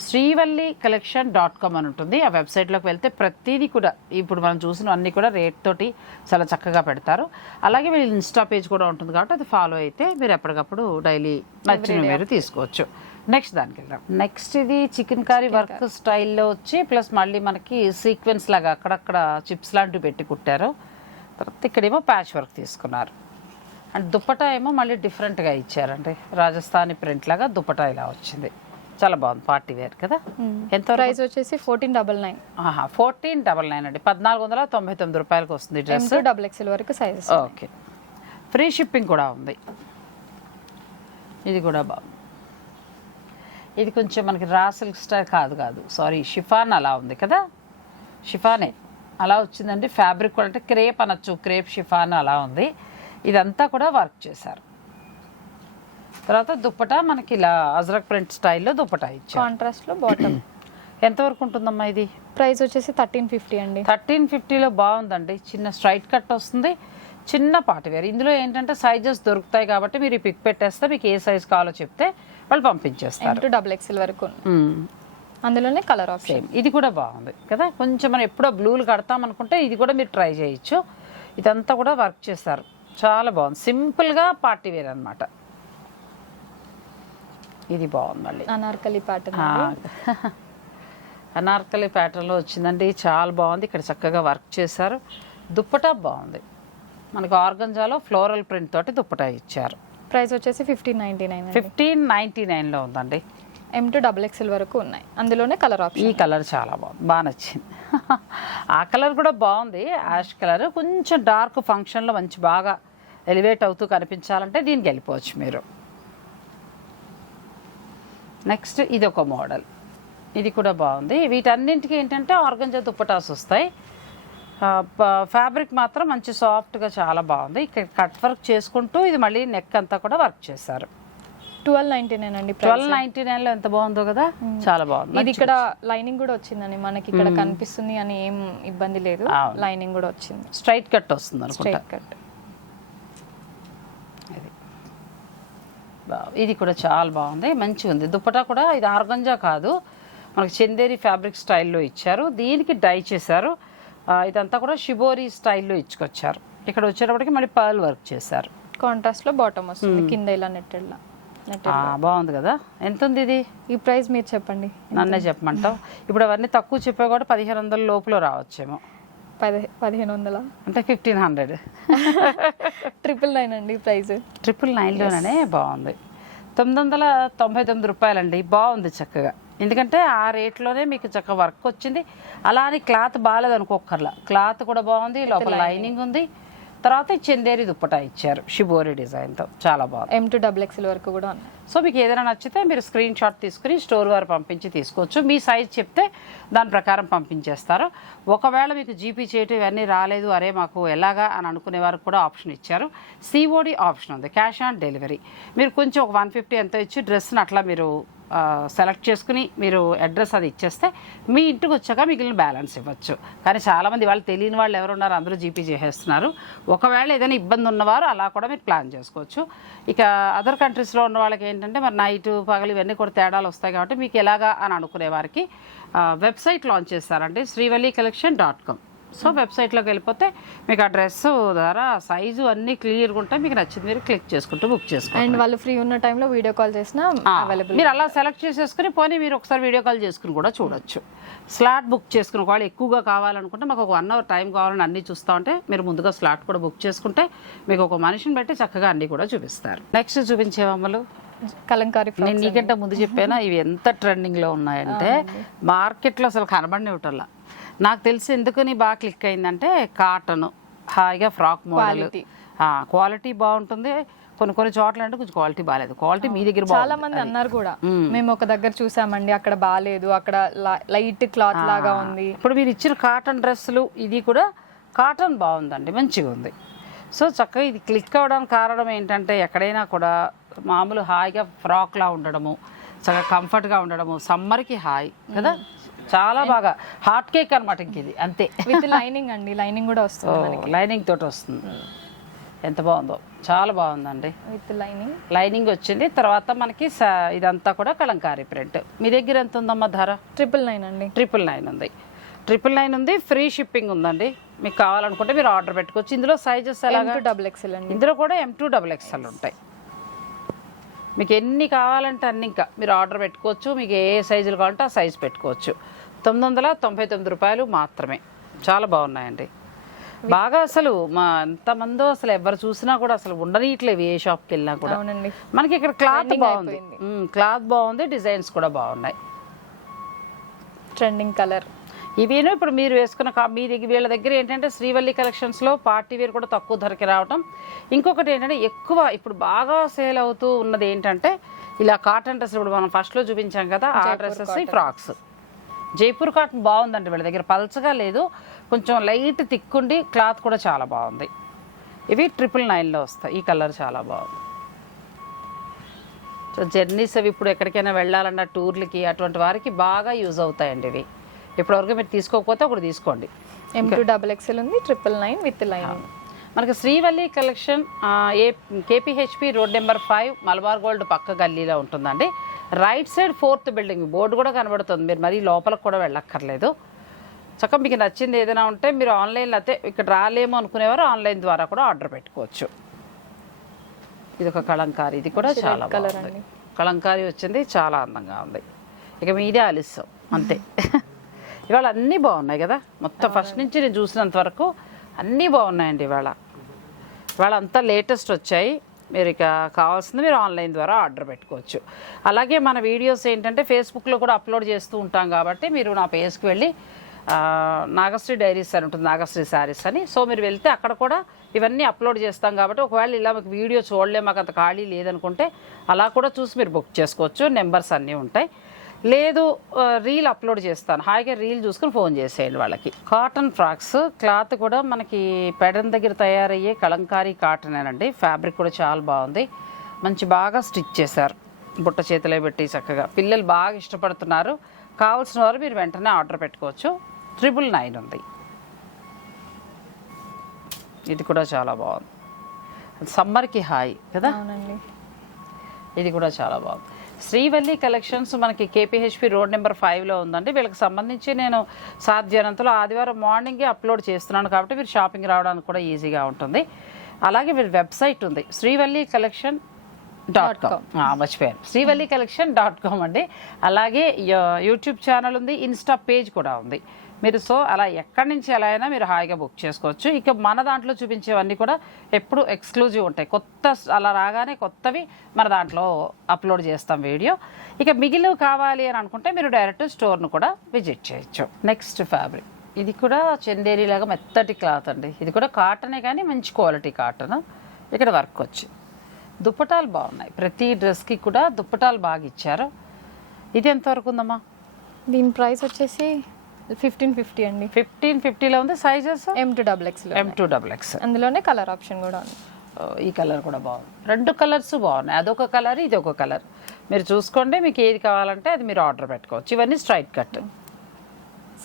శ్రీవల్లి కలెక్షన్ డాట్ కామ్ అని ఉంటుంది. ఆ వెబ్సైట్లోకి వెళ్తే ప్రతిదీ కూడా ఇప్పుడు మనం చూసిన అన్ని కూడా రేట్ తోటి చాలా చక్కగా పెడతారు. అలాగే వీళ్ళ ఇన్స్టా పేజ్ కూడా ఉంటుంది కాబట్టి అది ఫాలో అయితే మీరు ఎప్పటికప్పుడు డైలీ నచ్చిన మీరు తీసుకోవచ్చు. నెక్స్ట్ దానికి వెళ్దాం. నెక్స్ట్ ఇది చికెన్ కర్రీ వర్క్ స్టైల్లో వచ్చి ప్లస్ మళ్ళీ మనకి సీక్వెన్స్ లాగా అక్కడక్కడ చిప్స్ లాంటివి పెట్టి కుట్టారు. తర్వాత ఇక్కడేమో ప్యాచ్ వర్క్ తీసుకున్నారు. అండ్ దుప్పటా ఏమో మళ్ళీ డిఫరెంట్గా ఇచ్చారండి. రాజస్థానీ ప్రింట్ లాగా దుప్పటా ఇలా వచ్చింది. చాలా బాగుంది పార్టీ వేర్ కదా? ఎంత ప్రైస్ వచ్చేసి fourteen double nine fourteen double nine అండి. పద్నాలుగు వందల తొంభై తొమ్మిది రూపాయలకి వస్తుంది డ్రెస్. డబల్ ఎక్స్ఎల్ వరకు సైజెస్ ఓకే. ఫ్రీ షిప్పింగ్ కూడా ఉంది. ఇది కూడా బాగుంది. ఇది కొంచెం మనకి రా సిల్క్ స్టైల్ కాదు కాదు. సారీ షిఫాన్ అలా ఉంది కదా? షిఫానే. అలా వచ్చిందండి. ఫ్యాబ్రిక్ కూడా అంటే క్రేప్ అనొచ్చు. క్రేప్ షిఫాన్ అలా ఉంది. ఇదంతా కూడా వర్క్ చేశారు. తర్వాత దుప్పటా మనకి ఇలా అజ్రక్ ప్రింట్ స్టైల్లో దుప్పటా ఇచ్చారు. కాంట్రాస్ట్లో బాటమ్ ఎంతవరకు ఉంటుందమ్మా ఇది? ప్రైస్ వచ్చేసి థర్టీన్ ఫిఫ్టీ అండి. థర్టీన్ ఫిఫ్టీలో బాగుందండి. చిన్న స్ట్రైట్ కట్ వస్తుంది. చిన్న పార్టీ వేర్. ఇందులో ఏంటంటే సైజెస్ దొరుకుతాయి కాబట్టి మీరు పిక్ పెట్టేస్తే మీకు ఏ సైజ్ కావాలో చెప్తే వాళ్ళు పంపించేస్తారు. డబల్ ఎక్స్ఎల్ వరకు. అందులోనే కలర్ ఆప్షన్ సేమ్ ఇది కూడా బాగుంది కదా? కొంచెం మనం ఎప్పుడో బ్లూలు కడతాం అనుకుంటే ఇది కూడా మీరు ట్రై చేయొచ్చు. ఇదంతా కూడా వర్క్ చేస్తారు. చాలా బాగుంది. సింపుల్గా పార్టీ వేర్ అనమాట ఇది బాగుంది మళ్ళీ. అనార్కలి ప్యాటర్న్ అనార్కలి ప్యాటర్న్లో వచ్చిందండి. చాలా బాగుంది. ఇక్కడ చక్కగా వర్క్ చేశారు. దుప్పటా బాగుంది. మనకు ఆర్గంజాలో ఫ్లోరల్ ప్రింట్ తోటి దుప్పటా ఇచ్చారు. ప్రైస్ వచ్చేసి fifteen ninety nine fifteen ninety నైన్లో ఉందండి. ఎం టూ డబల్ ఎక్స్ఎల్ వరకు ఉన్నాయి. అందులోనే కలర్ ఈ ఆప్షన్ కలర్ చాలా బాగుంది. బాగా నచ్చింది. ఆ కలర్ కూడా బాగుంది. యాష్ కలర్ కొంచెం డార్క్ ఫంక్షన్లో మంచి బాగా ఎలివేట్ అవుతూ కనిపించాలంటే దీనికి వెళ్ళిపోవచ్చు మీరు. నెక్స్ట్ ఇది ఒక మోడల్ ఇది కూడా బాగుంది. వీటన్నింటికి ఏంటంటే ఆర్గంజా దుప్పటాస్ వస్తాయి. ఫ్యాబ్రిక్ మాత్రం మంచి సాఫ్ట్గా చాలా బాగుంది. ఇక్కడ కట్ వర్క్ చేసుకుంటూ ఇది మళ్ళీ నెక్ అంతా కూడా వర్క్ చేశారు. ట్వెల్వ్ నైన్టీ నైన్ అండి. ట్వెల్వ్ నైంటీ నైన్లో ఎంత బాగుందో కదా? చాలా బాగుంది. ఇది ఇక్కడ లైనింగ్ కూడా వచ్చిందండి. మనకి ఇక్కడ కనిపిస్తుంది అని ఏం ఇబ్బంది లేదు. లైనింగ్ కూడా వచ్చింది. స్ట్రైట్ కట్ వస్తుంది స్ట్రైట్ కట్ ఇది కూడా చాలా బాగుంది. మంచిగా ఉంది. దుప్పటా కూడా ఇది ఆర్గంజా కాదు. మనకి చందేరి ఫ్యాబ్రిక్ స్టైల్లో ఇచ్చారు. దీనికి డై చేశారు. ఇదంతా కూడా షిబోరి స్టైల్లో ఇచ్చుకొచ్చారు. ఇక్కడ వచ్చేటప్పటికి మళ్ళీ పర్ల్ వర్క్ చేశారు. కాంట్రాస్ట్లో బాటమ్ వస్తుంది. కింద ఇలా నెట్టెడ్ లా నెట్టెడ్ ఆ, బాగుంది కదా. ఎంత ఉంది ఇది ఈ ప్రైస్ మీరు చెప్పండి. నన్నే చెప్పమంటావు. ఇప్పుడు అవన్నీ తక్కువ చెప్పే కూడా పదిహేను వందల లోపల రావచ్చేమో. పది పదిహేను వందల? అంటే ఫిఫ్టీన్ హండ్రెడ్. ట్రిపుల్ నైన్ అండి ప్రైస్. ట్రిపుల్ నైన్లోనే బాగుంది. తొమ్మిది వందల తొంభై తొమ్మిది రూపాయలండి. బాగుంది చక్కగా. ఎందుకంటే ఆ రేట్లోనే మీకు చక్కగా వర్క్ వచ్చింది. అలా అని క్లాత్ బాగాలేదు అనుకోకర్లా క్లాత్ కూడా బాగుంది లోపల లైనింగ్ ఉంది. తర్వాత చందేరి దుప్పటా ఇచ్చారు. షిబోరి డిజైన్తో. చాలా బాగుంది. ఎం టూ డబుల్ ఎక్స్ఎల్ వరకు కూడా సో మీకు ఏదైనా నచ్చితే మీరు స్క్రీన్ షాట్ తీసుకుని స్టోర్ వారు పంపించి తీసుకోవచ్చు. మీ సైజ్ చెప్తే దాని ప్రకారం పంపించేస్తారు. ఒకవేళ మీకు జీపీ చేయటం ఇవన్నీ రాలేదు అరే మాకు ఎలాగా అని అనుకునే వారికి కూడా ఆప్షన్ ఇచ్చారు. సిఓడి ఆప్షన్ ఉంది. క్యాష్ ఆన్ డెలివరీ మీరు కొంచెం ఒక వన్ ఫిఫ్టీ ఎంతో ఇచ్చి డ్రెస్ని అట్లా మీరు సెలెక్ట్ చేసుకుని మీరు అడ్రస్ అది ఇచ్చేస్తే మీ ఇంటికి వచ్చాక మిగిలిన బ్యాలెన్స్ ఇవ్వచ్చు. కానీ చాలామంది వాళ్ళు తెలియని వాళ్ళు ఎవరు ఉన్నారు అందరూ జీపీ చేసేస్తున్నారు. ఒకవేళ ఏదైనా ఇబ్బంది ఉన్నవారు అలా కూడా మీరు ప్లాన్ చేసుకోవచ్చు. ఇక అదర్ కంట్రీస్లో ఉన్న వాళ్ళకి ఏంటంటే మరి నైట్ పగలు ఇవన్నీ కూడా తేడాలు వస్తాయి కాబట్టి మీకు ఎలాగా అని అనుకునే వారికి వెబ్సైట్ లాంచ్ చేస్తారండి Srivalli collection dot com so వెబ్సైట్లోకి వెళ్ళిపోతే మీకు ఆ డ్రెస్ ధర సైజు అన్నీ క్లియర్గా ఉంటాయి. మీకు నచ్చింది మీరు క్లిక్ చేసుకుంటూ బుక్ చేసుకోండి. అండ్ వాళ్ళు ఫ్రీ ఉన్న టైంలో వీడియో కాల్ చేసినా అవైలబుల్ మీరు అలా సెలెక్ట్ చేసేసుకుని పోనీ మీరు ఒకసారి వీడియో కాల్ చేసుకుని కూడా చూడొచ్చు. స్లాట్ బుక్ చేసుకుని ఒకవేళ ఎక్కువగా కావాలనుకుంటే మాకు ఒక వన్ అవర్ టైం కావాలని అన్ని చూస్తూ ఉంటే మీరు ముందుగా స్లాట్ కూడా బుక్ చేసుకుంటే మీకు ఒక మనిషిని బట్టి చక్కగా అన్ని కూడా చూపిస్తారు. నెక్స్ట్ చూపించే మమ్మలు కలంకారీ నేను నీకంటే ముందు చెప్పానా? ఇవి ఎంత ట్రెండింగ్లో ఉన్నాయంటే మార్కెట్లో అసలు కనబడినవిటల్లా నాకు తెలిసి ఎందుకని బాగా క్లిక్ అయిందంటే కాటన్ హాయిగా ఫ్రాక్ మోడల్. క్వాలిటీ బాగుంటుంది. కొన్ని కొన్ని చోట్ల అంటే కొంచెం క్వాలిటీ బాగాలేదు క్వాలిటీ మీ దగ్గర చాలా మంది అన్నారు కూడా. మేము ఒక దగ్గర చూసామండి అక్కడ బాగాలేదు అక్కడ లైట్ క్లాత్ లాగా ఉంది. ఇప్పుడు మీరు ఇచ్చిన కాటన్ డ్రెస్సులు ఇది కూడా కాటన్ బాగుందండి మంచిగా ఉంది. సో చక్కగా ఇది క్లిక్ అవ్వడానికి కారణం ఏంటంటే ఎక్కడైనా కూడా మామూలు హాయిగా ఫ్రాక్లా ఉండడము చక్కగా కంఫర్ట్గా ఉండడము సమ్మర్కి హాయ్ కదా? చాలా బాగా. హాట్ కేక్ అనమాట ఇంక ఇది అంతే. విత్ లైనింగ్ అండి లైనింగ్ కూడా వస్తుంది లైనింగ్ తోటి వస్తుంది. ఎంత బాగుందో. చాలా బాగుందండి. With lining. లైనింగ్ వచ్చింది తర్వాత మనకి ఇదంతా కూడా కలంకారీ ప్రింట్. మీ దగ్గర ఎంత ఉందమ్మా ధర? ట్రిపుల్ నైన్ అండి. ట్రిపుల్ నైన్ ఉంది. ట్రిపుల్ నైన్ ఉంది ఫ్రీ షిప్పింగ్ ఉందండి. మీకు కావాలనుకుంటే మీరు ఆర్డర్ పెట్టుకోవచ్చు. ఇందులో సైజెస్ ఎం ఎలాగా? టూ డబుల్ ఎక్స్ఎల్ అండి. ఇందులో కూడా ఎం టూ డబుల్ ఎక్స్ఎల్ ఉంటాయి. మీకు ఎన్ని కావాలంటే అన్ని ఇంకా మీరు ఆర్డర్ పెట్టుకోవచ్చు. మీకు ఏ సైజులు కావాలంటే ఆ సైజు పెట్టుకోవచ్చు. తొమ్మిది వందల తొంభై తొమ్మిది రూపాయలు మాత్రమే. చాలా బాగున్నాయండి. బాగా అసలు మా ఎంతమందో అసలు ఎవరు చూసినా కూడా అసలు ఉండనీయట్లేవు ఏ షాప్కి వెళ్ళినా కూడా. మనకి ఇక్కడ క్లాత్ బాగుంది. క్లాత్ బాగుంది డిజైన్స్ కూడా బాగున్నాయి. ట్రెండింగ్ కలర్ ఇవేను ఇప్పుడు మీరు వేసుకున్న మీ దగ్గర వీళ్ళ దగ్గర ఏంటంటే శ్రీవల్లి కలెక్షన్స్లో పార్టీ వేర్ కూడా తక్కువ ధరకి రావటం. ఇంకొకటి ఏంటంటే ఎక్కువ ఇప్పుడు బాగా సేల్ అవుతూ ఉన్నది ఏంటంటే ఇలా కాటన్ డ్రెస్ ఇప్పుడు మనం ఫస్ట్లో చూపించాం కదా ఆ డ్రెస్సెస్ ఫ్రాక్స్. జైపూర్ కాటన్ బాగుందండి వీళ్ళ దగ్గర. పల్చగా లేదు. కొంచెం లైట్ తిక్కుండి క్లాత్ కూడా చాలా బాగుంది. ఇవి ట్రిపుల్ నైన్లో వస్తాయి. ఈ కలర్ చాలా బాగుంది. సో జర్నీస్ అవి ఇప్పుడు ఎక్కడికైనా వెళ్ళాలన్న టూర్లకి అటువంటి వారికి బాగా యూజ్ అవుతాయండి ఇవి. ఇప్పటివరకు మీరు తీసుకోకపోతే ఒకటి తీసుకోండి. ఎం టూ డబల్ ఎక్స్ఎల్ ఉంది. ట్రిపుల్ నైన్ విత్ లైనింగ్ మనకి శ్రీవల్లి కలెక్షన్ ఏ KPHB road number five Malabar Gold పక్క గల్లీలో ఉంటుందండి. Right side fourth building. Board కూడా కనబడుతుంది. మీరు మరీ లోపలికి కూడా వెళ్ళక్కర్లేదు. చక్కగా మీకు నచ్చింది ఏదైనా ఉంటే మీరు ఆన్లైన్లో అయితే ఇక్కడ రాలేమో అనుకునేవారు ఆన్లైన్ ద్వారా కూడా ఆర్డర్ పెట్టుకోవచ్చు. ఇది ఒక కలంకారీ ఇది కూడా చాలా అండి. కలంకారీ వచ్చింది. చాలా అందంగా ఉంది. ఇక మీదే ఆలస్యం. అంతే. ఇవాళ అన్నీ బాగున్నాయి కదా? మొత్తం ఫస్ట్ నుంచి నేను చూసినంత వరకు అన్నీ బాగున్నాయండి ఇవాళ. ఇవాళ అంతా లేటెస్ట్ వచ్చాయి. మీరు ఇక కావాల్సింది మీరు ఆన్లైన్ ద్వారా ఆర్డర్ పెట్టుకోవచ్చు. అలాగే మన వీడియోస్ ఏంటంటే ఫేస్బుక్లో కూడా అప్లోడ్ చేస్తూ ఉంటాం కాబట్టి మీరు నా పేజ్కి వెళ్ళి నాగశ్రీ డైరీస్ అని ఉంటుంది నాగశ్రీ శారీస్ అని. సో మీరు వెళ్తే అక్కడ కూడా ఇవన్నీ అప్లోడ్ చేస్తాం కాబట్టి ఒకవేళ ఇలా మీకు వీడియో చూడలే మాకు అంత ఖాళీ లేదనుకుంటే అలా కూడా చూసి మీరు బుక్ చేసుకోవచ్చు. నెంబర్స్ అన్నీ ఉంటాయి. లేదు రీల్ అప్లోడ్ చేస్తాను. హాయిగా రీల్ చూసుకుని ఫోన్ చేసేయండి వాళ్ళకి. కాటన్ ఫ్రాక్స్ క్లాత్ కూడా మనకి పెడన్ దగ్గర తయారయ్యే కలంకారీ కాటన్ అండి ఫ్యాబ్రిక్ కూడా చాలా బాగుంది. మంచి బాగా స్టిచ్ చేశారు. బుట్ట చేతిలో పెట్టి చక్కగా. పిల్లలు బాగా ఇష్టపడుతున్నారు. కావాల్సిన వారు మీరు వెంటనే ఆర్డర్ పెట్టుకోవచ్చు. ట్రిపుల్ నైన్ ఉంది. ఇది కూడా చాలా బాగుంది. సమ్మర్కి హాయ్ కదా? ఇది కూడా చాలా బాగుంది. శ్రీవల్లి కలెక్షన్స్ మనకి కేపీహెచ్పి రోడ్ నెంబర్ ఫైవ్లో ఉందండి. వీళ్ళకి సంబంధించి నేను సాధ్యనంతలో ఆదివారం మార్నింగే అప్లోడ్ చేస్తున్నాను కాబట్టి మీరు షాపింగ్ రావడానికి కూడా ఈజీగా ఉంటుంది. అలాగే వీళ్ళ వెబ్సైట్ ఉంది. శ్రీవల్లి కలెక్షన్ డాట్ కామ్ మర్చిపోయాను. శ్రీవల్లి కలెక్షన్ డాట్ కామ్ అండి. అలాగే యూట్యూబ్ ఛానల్ ఉంది. ఇన్స్టా పేజ్ కూడా ఉంది. మీరు సో అలా ఎక్కడి నుంచి ఎలా అయినా మీరు హాయిగా బుక్ చేసుకోవచ్చు. ఇక మన దాంట్లో చూపించేవన్నీ కూడా ఎప్పుడు ఎక్స్క్లూజివ్ ఉంటాయి. కొత్త అలా రాగానే కొత్తవి మన దాంట్లో అప్లోడ్ చేస్తాం వీడియో. ఇక మిగిలినవి కావాలి అని అనుకుంటే మీరు డైరెక్ట్ స్టోర్ను కూడా విజిట్ చేయొచ్చు. Next fabric. ఇది కూడా చందేరి లాగా మెత్తటి క్లాత్ అండి. ఇది కూడా కాటనే కానీ మంచి క్వాలిటీ కాటన్. ఇక్కడ వర్క్ వచ్చి. దుప్పటాలు బాగున్నాయి. ప్రతి డ్రెస్కి కూడా దుప్పటాలు బాగా ఇచ్చారు. ఇది ఎంతవరకు ఉందమ్మా? దీని ప్రైస్ వచ్చేసి ఫిఫ్టీన్ ఫిఫ్టీ అండి. ఫిఫ్టీన్ ఫిఫ్టీలో ఉంది sizes M two double XL M two double X అందులోనే కలర్ ఆప్షన్ కూడా ఉంది. ఈ కలర్ కూడా బాగుంది. రెండు కలర్స్ బాగున్నాయి. అదొక కలర్ ఇది ఒక కలర్ మీరు చూసుకోండి మీకు ఏది కావాలంటే అది మీరు ఆర్డర్ పెట్టుకోవచ్చు. ఇవన్నీ straight cut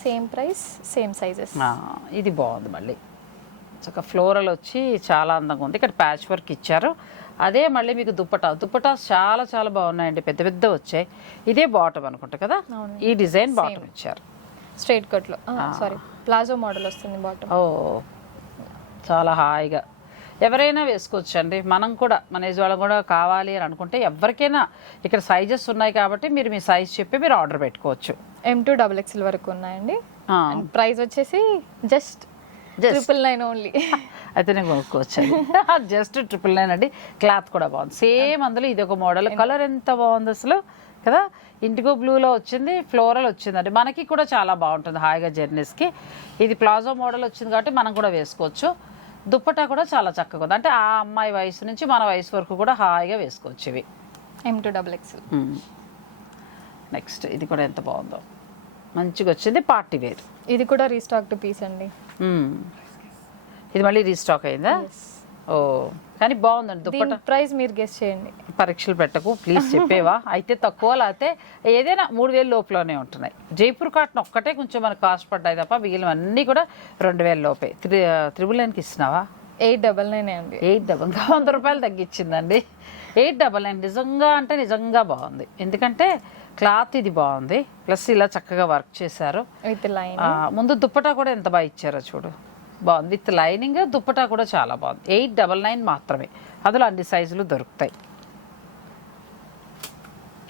same price same sizes ఇది బాగుంది మళ్ళీ. చక్క ఫ్లోరల్ వచ్చి చాలా అందంగా ఉంది. ఇక్కడ ప్యాచ్ వర్క్ ఇచ్చారు. అదే మళ్ళీ మీకు దుప్పటా. దుప్పటా చాలా చాలా బాగున్నాయండి. పెద్ద పెద్ద వచ్చాయి. ఇదే బాటమ్ అనుకుంటా కదా. ఈ డిజైన్ బాటమ్ ఇచ్చారు. స్ట్రైట్ కట్లో. సారీ ప్లాజో మోడల్ వస్తుంది బాటమ్ ఓ చాలా హాయిగా. ఎవరైనా వేసుకోవచ్చు అండి మనం కూడా మన ఏజ్ వాళ్ళం కూడా కావాలి అని అనుకుంటే ఎవరికైనా ఇక్కడ సైజెస్ ఉన్నాయి కాబట్టి మీరు మీ సైజ్ చెప్పి మీరు ఆర్డర్ పెట్టుకోవచ్చు. ఎం టూ డబల్ ఎక్స్ఎల్ వరకు ఉన్నాయండి. ప్రైస్ వచ్చేసి జస్ట్. ట్రిపుల్ నైన్ ఓన్లీ అయితే నేను కొనుక్కోవచ్చు జస్ట్ ట్రిపుల్ నైన్ అండి. క్లాత్ కూడా బాగుంది. సేమ్ అందులో ఇది ఒక మోడల్ కలర్ ఎంత బాగుంది అసలు? కదా? ఇండిగో బ్లూలో వచ్చింది ఫ్లోరల్ వచ్చిందండి. మనకి కూడా చాలా బాగుంటుంది హాయిగా జర్నీస్కి. ఇది ప్లాజో మోడల్ వచ్చింది కాబట్టి మనం కూడా వేసుకోవచ్చు. దుప్పటా కూడా చాలా చక్కగా ఉంది. అంటే ఆ అమ్మాయి వయసు నుంచి మన వయసు వరకు కూడా హాయిగా వేసుకోవచ్చు ఇవి. M two double XL next ఇది కూడా ఎంత బాగుందో. మంచిగా వచ్చింది పార్టీ వేర్. ఇది కూడా రీస్టాక్డ్ పీస్ అండి. ఇది మళ్ళీ రీస్టాక్ అయిందా? ఓ. కానీ బాగుందండి దుప్పట. ప్రైస్ మీరు గెస్ చేయండి. పరీక్షలు పెట్టకు ప్లీజ్ చెప్పేవా? అయితే తక్కువ లేకపోతే ఏదైనా మూడు వేలు లోపలనే ఉంటున్నాయి. జైపూర్ కాటన్ ఒక్కటే కొంచెం మనకు కాస్ట్ పడ్డాయి తప్ప మిగిలిన అన్నీ కూడా రెండు వేల లోపే. త్రి త్రిబుల్ నైన్కి ఇస్తున్నావా? ఎయిట్ డబల్ నైన్ అండి. ఎయిట్ డబల్ వంద రూపాయలు తగ్గించిందండి. ఎయిట్ డబల్ నైన్ నిజంగా అంటే నిజంగా బాగుంది. ఎందుకంటే క్లాత్ ఇది బాగుంది. ప్లస్ ఇలా చక్కగా వర్క్ చేశారు. With line. ముందు దుప్పటా కూడా ఎంత బాగా ఇచ్చారో చూడు. బాగుంది. విత్ లైనింగ్ దుప్పటా కూడా చాలా బాగుంది. ఎయిట్ డబల్ నైన్ మాత్రమే. అందులో అన్ని సైజులు దొరుకుతాయి.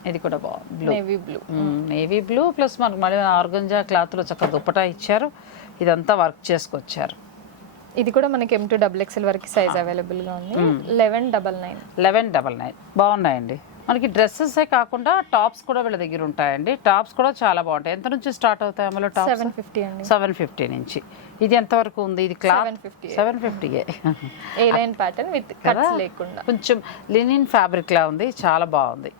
ఇది కూడా బాగుంది. Navy blue navy blue plus మనకు మళ్ళీ ఆర్గంజా క్లాత్లో చక్కగా దుప్పటా ఇచ్చారు. ఇదంతా వర్క్ చేసుకొచ్చారు. ఇది కూడా మనకి ఎం టూ డబుల్ ఎక్స్ఎల్ వరకు సైజ్ అవైలబుల్గా ఉంది. Eleven double nine eleven double nine బాగున్నాయండి. మనకి డ్రెస్సెసే కాకుండా టాప్స్ కూడా వీళ్ళ దగ్గర ఉంటాయండి. టాప్స్ కూడా చాలా బాగుంటాయి. ఎంత నుంచి స్టార్ట్ అవుతాయి అమలు టాప్స్? సెవెన్ ఫిఫ్టీ అండి. సెవెన్ ఫిఫ్టీ నుంచి. ఇది ఎంతవరకు ఉంది? ఇది cloth? 750. Seven ఫిఫ్టీయే A. Line pattern with cuts లేకుండా. కొంచెం లినిన్ ఫ్యాబ్రిక్ లా ఉంది. చాలా బాగుంది.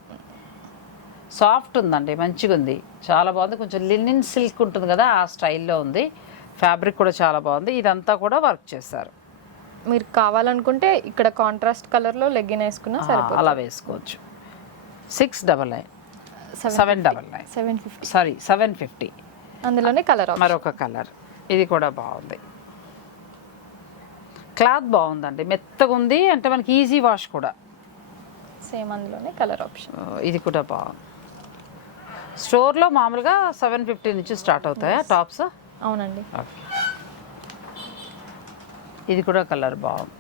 సాఫ్ట్ ఉందండి. మంచిగా ఉంది. చాలా బాగుంది. కొంచెం లినిన్ సిల్క్ ఉంటుంది కదా ఆ స్టైల్లో ఉంది. ఫ్యాబ్రిక్ కూడా చాలా బాగుంది. ఇదంతా కూడా వర్క్ చేశారు. మీరు కావాలనుకుంటే ఇక్కడ కాంట్రాస్ట్ కలర్లో లెగ్గిన్ వేసుకున్నా సరిపోతుంది. అలా వేసుకోవచ్చు. Six double nine. Seven double nine. Seven fifty sorry seven fifty. అందులోనే కలర్ మరొక కలర్ ఇది కూడా బాగుంది. క్లాత్ బాగుందండి. మెత్తగా ఉంది అంటే మనకి ఈజీ వాష్ కూడా. సేమ్ అందులోనే కలర్ ఆప్షన్ ఇది కూడా బాగుంది. స్టోర్లో మామూలుగా సెవెన్ ఫిఫ్టీ నుంచి స్టార్ట్ అవుతాయా టాప్స్? అవునండి. ఇది కూడా కలర్ బాగుంది.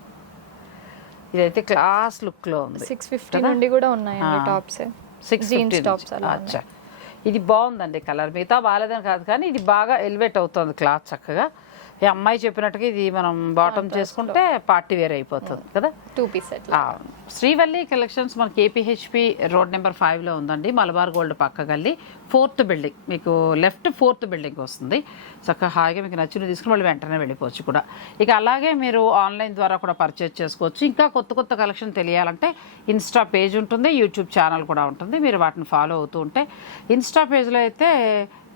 ఇదైతే క్లాస్ లుక్లో ఉంది. సిక్స్ ఫిఫ్టీ నుండి కూడా ఉన్నాయండి టాప్స్ సిక్స్ జీన్స్ టాప్స్ అలా అచ్చా. ఇది బాగుందండి కలర్. మిగతా బాగాలేదని కాదు కానీ ఇది బాగా ఎలివేట్ అవుతుంది క్లాత్ చక్కగా. ఈ అమ్మాయి చెప్పినట్టుగా ఇది మనం బాటమ్ చేసుకుంటే పార్టీ వేర్ అయిపోతుంది కదా? టూ పీస్ శ్రీవల్లి కలెక్షన్స్ మన కేపీహెచ్పి రోడ్ నెంబర్ ఫైవ్లో ఉందండి మలబార్ గోల్డ్ పక్క గల్లి. ఫోర్త్ బిల్డింగ్ మీకు లెఫ్ట్ ఫోర్త్ బిల్డింగ్ వస్తుంది. చక్కగా హాయిగా మీకు నచ్చిన తీసుకుని వాళ్ళు వెంటనే వెళ్ళిపోవచ్చు కూడా. ఇక అలాగే మీరు ఆన్లైన్ ద్వారా కూడా పర్చేజ్ చేసుకోవచ్చు. ఇంకా కొత్త కొత్త కలెక్షన్ తెలియాలంటే ఇన్స్టా పేజ్ ఉంటుంది యూట్యూబ్ ఛానల్ కూడా ఉంటుంది. మీరు వాటిని ఫాలో అవుతూ ఉంటే ఇన్స్టా పేజ్లో అయితే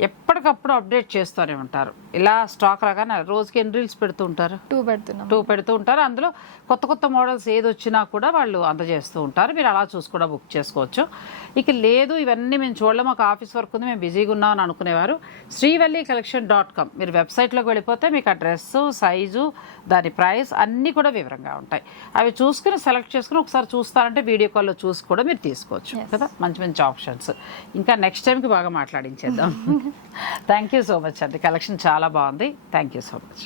ఎప్పటికప్పుడు అప్డేట్ చేస్తూనే ఉంటారు ఇలా స్టాక్ రాగానే రోజుకి ఎన్ని రీల్స్ పెడుతూ ఉంటారు? టూ పెడుతున్నాం. టూ పెడుతూ ఉంటారు. అందులో కొత్త కొత్త మోడల్స్ ఏది వచ్చినా కూడా వాళ్ళు అందజేస్తూ ఉంటారు. మీరు అలా చూసి కూడా బుక్ చేసుకోవచ్చు. ఇక లేదు ఇవన్నీ మేము చూడలేం మాకు ఆఫీస్ వర్క్ ఉంది. మేము బిజీగా ఉన్నాం అని అనుకునేవారు. శ్రీవల్లి కలెక్షన్ డాట్ కామ్ మీరు వెబ్సైట్లోకి వెళ్ళిపోతే మీకు ఆ డ్రెస్సు సైజు దాని ప్రైస్ అన్నీ కూడా వివరంగా ఉంటాయి. అవి చూసుకుని సెలెక్ట్ చేసుకుని ఒకసారి చూస్తారంటే వీడియో కాల్లో చూసి కూడా మీరు తీసుకోవచ్చు. కదా? మంచి మంచి ఆప్షన్స్ ఇంకా నెక్స్ట్ టైంకి బాగా మాట్లాడించేద్దాం. థ్యాంక్ యూ సో మచ్ అండి కలెక్షన్ చాలా బాగుంది. Thank you so much